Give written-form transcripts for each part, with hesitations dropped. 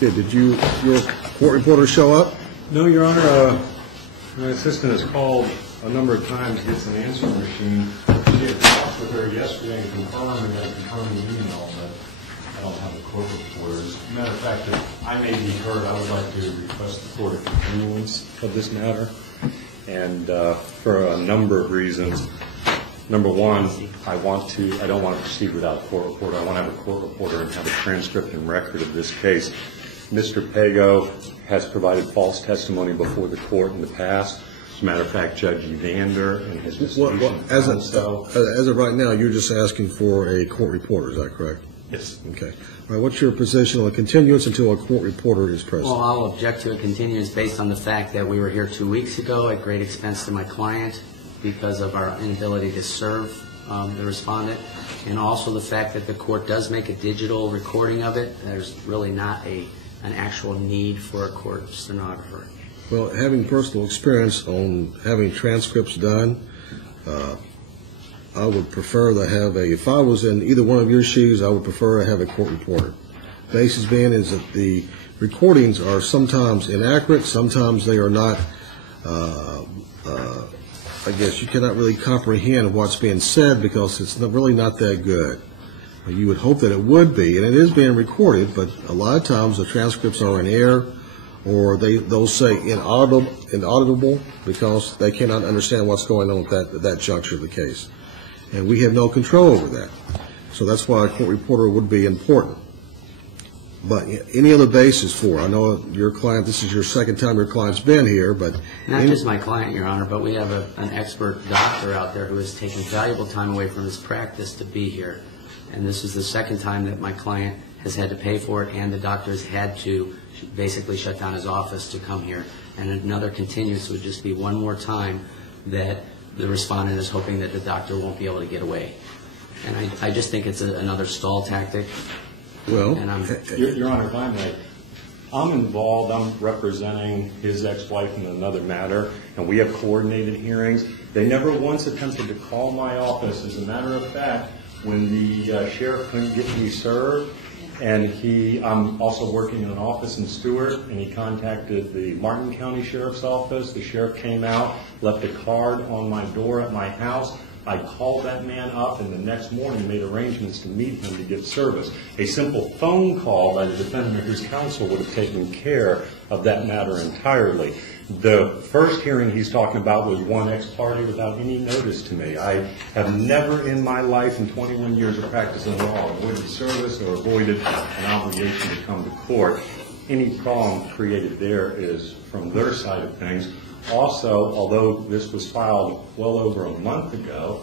Yeah, did your court reporter show up? No, Your Honor. My assistant has called a number of times to get some answering machine. She had talked with her yesterday and confirmed and got a confirming email, but I don't have the court reporter. As a matter of fact, if I may be heard, I would like to request the court a continuance of this matter, and for a number of reasons. Number one, I don't want to proceed without a court reporter. I want to have a court reporter and have a transcript and record of this case. Mr. Pago has provided false testimony before the court in the past. As a matter of fact, Judge Evander in his distribution. As of right now, you're just asking for a court reporter, is that correct? Yes. Okay. All right, what's your position on a continuance until a court reporter is present? Well, I'll object to a continuance based on the fact that we were here 2 weeks ago at great expense to my client because of our inability to serve the respondent, and also the fact that the court does make a digital recording of it. There's really not an actual need for a court stenographer. Well, having personal experience on having transcripts done, I would prefer to have if I was in either one of your shoes, I would prefer to have a court reporter. Basis being is that the recordings are sometimes inaccurate, sometimes they are not, I guess you cannot really comprehend what's being said because it's really not that good. You would hope that it would be, and it is being recorded, but a lot of times the transcripts are in error, or they'll say inaudible because they cannot understand what's going on at that juncture of the case. And we have no control over that. So that's why a court reporter would be important. But any other basis for, I know your client, this is your second time your client's been here, but... Not just my client, Your Honor, but we have an expert doctor out there who has taken valuable time away from his practice to be here. And this is the second time that my client has had to pay for it, and the doctor has had to basically shut down his office to come here. And another continuance would just be one more time that the respondent is hoping that the doctor won't be able to get away. And I just think it's another stall tactic. Well, Your Honor, if I may, I'm involved. I'm representing his ex-wife in another matter, and we have coordinated hearings. They never once attempted to call my office. As a matter of fact, when the sheriff couldn't get me served, and I'm also working in an office in Stewart, and he contacted the Martin County Sheriff's Office. The sheriff came out, left a card on my door at my house. I called that man up, and the next morning made arrangements to meet him to get service. A simple phone call by the defendant or his counsel would have taken care of that matter entirely. The first hearing he's talking about was one ex parte without any notice to me. I have never in my life, in 21 years of practicing law, avoided service or avoided an obligation to come to court. Any problem created there is from their side of things. Also, although this was filed well over a month ago,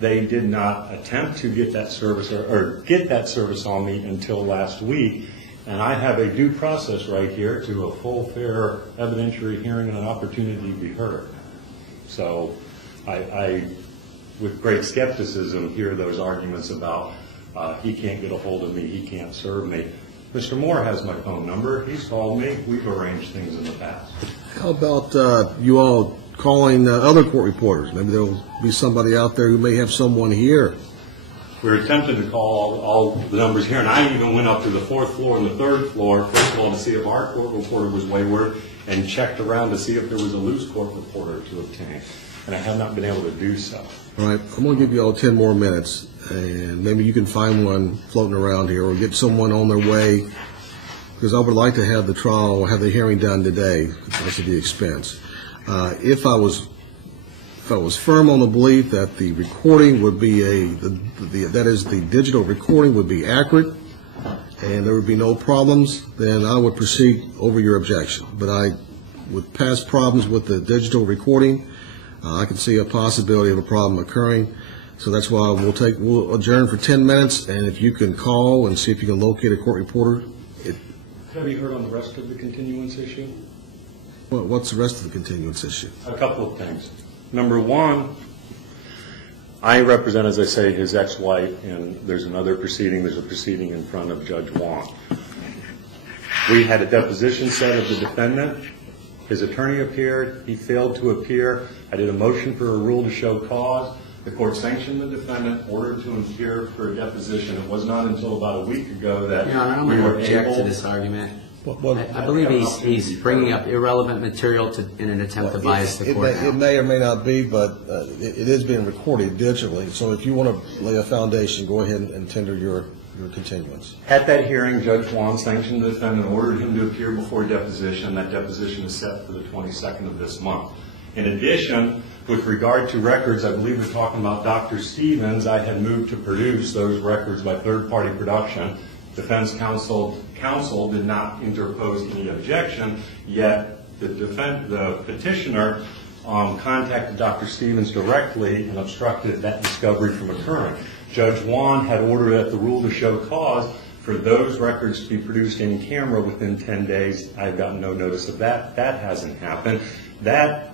they did not attempt to get that service or get that service on me until last week. And I have a due process right here to a full, fair evidentiary hearing and an opportunity to be heard. So I with great skepticism, hear those arguments about he can't get a hold of me, he can't serve me. Mr. Moore has my phone number. He's called me. We've arranged things in the past. How about you all calling other court reporters? Maybe there will be somebody out there who may have someone here. We're attempting to call all the numbers here, and I even went up to the 4th floor and the 3rd floor, first of all, to see if our court reporter was wayward, and checked around to see if there was a loose court reporter to obtain. And I have not been able to do so. All right, I'm going to give you all 10 more minutes, and maybe you can find one floating around here or get someone on their way, because I would like to have the trial or have the hearing done today because of the expense. If I was firm on the belief that the recording would be that is, the digital recording would be accurate and there would be no problems, then I would proceed over your objection. But with past problems with the digital recording, I can see a possibility of a problem occurring. So that's why we'll adjourn for 10 minutes, and if you can call and see if you can locate a court reporter. Have you heard on the rest of the continuance issue? Well, what's the rest of the continuance issue? A couple of things. Number one, I represent, as I say, his ex-wife, and there's another proceeding. There's a proceeding in front of Judge Wong. We had a deposition set of the defendant. His attorney appeared. He failed to appear. I did a motion for a rule to show cause. The court sanctioned the defendant, ordered to appear for a deposition. It was not until about a week ago that I'm we going were to object able to this argument. I believe he's bringing up irrelevant material in an attempt to bias the court. It may or may not be, but it is being recorded digitally. So if you want to lay a foundation, go ahead and tender your continuance. At that hearing, Judge Juan sanctioned the defendant and ordered him to appear before deposition. That deposition is set for the 22nd of this month. In addition, with regard to records, I believe we're talking about Dr. Stevens. I had moved to produce those records by third-party production. Defense counsel did not interpose any objection, yet the petitioner contacted Dr. Stevens directly and obstructed that discovery from occurring. Judge Juan had ordered at the rule to show cause for those records to be produced in camera within 10 days. I've gotten no notice of that. That hasn't happened.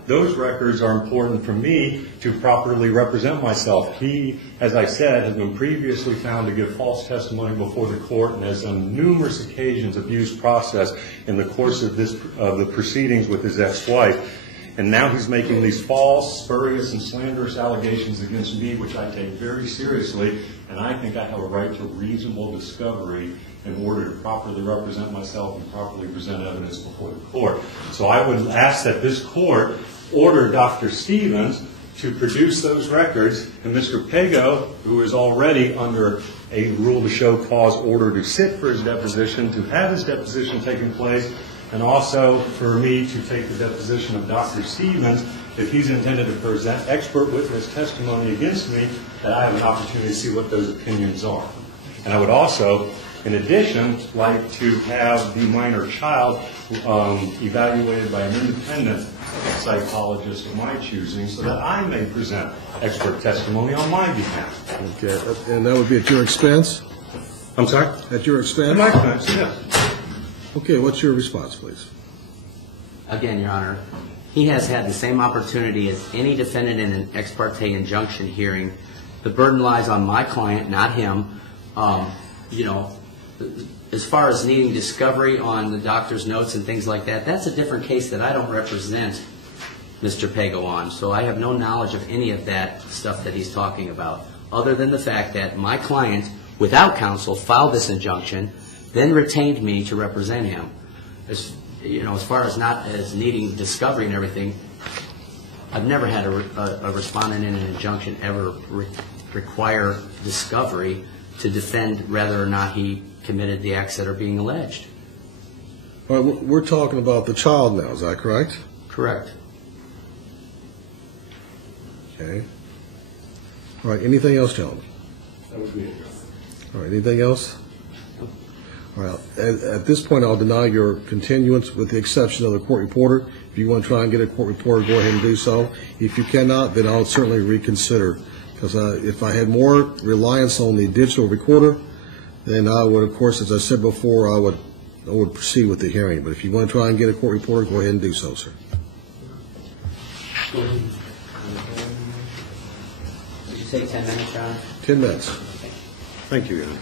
Those records are important for me to properly represent myself. He, as I said, has been previously found to give false testimony before the court and has on numerous occasions abused process in the course of the proceedings with his ex-wife. And now he's making these false, spurious, and slanderous allegations against me, which I take very seriously, and I think I have a right to reasonable discovery in order to properly represent myself and properly present evidence before the court. So I would ask that this court order Dr. Stevens to produce those records, and Mr. Pago, who is already under a rule to show cause order to sit for his deposition, to have his deposition taking place, and also for me to take the deposition of Dr. Stevens, if he's intended to present expert witness testimony against me, that I have an opportunity to see what those opinions are. And I would also, in addition, like to have the minor child evaluated by an independent psychologist of my choosing so that I may present expert testimony on my behalf. Okay, and that would be at your expense? I'm sorry? At your expense? At my expense, yes. Okay, what's your response, please? Again, Your Honor, he has had the same opportunity as any defendant in an ex parte injunction hearing. The burden lies on my client, not him. As far as needing discovery on the doctor's notes and things like that, that's a different case that I don't represent Mr. Pago on. So I have no knowledge of any of that stuff that he's talking about, other than the fact that my client, without counsel, filed this injunction, then retained me to represent him. As far as not as needing discovery and everything, I've never had a respondent in an injunction ever require discovery to defend whether or not he committed the acts that are being alleged. All right, we're talking about the child now, is that correct? Correct. Okay. All right, anything else, gentlemen? That would be it. All right, anything else? All right, at this point, I'll deny your continuance with the exception of the court reporter. If you want to try and get a court reporter, go ahead and do so. If you cannot, then I'll certainly reconsider. Because if I had more reliance on the digital recorder, then I would, of course, as I said before, I would proceed with the hearing. But if you want to try and get a court reporter, go ahead and do so, sir. Did you say 10 minutes, John? 10 minutes. Okay. Thank you, Your Honor.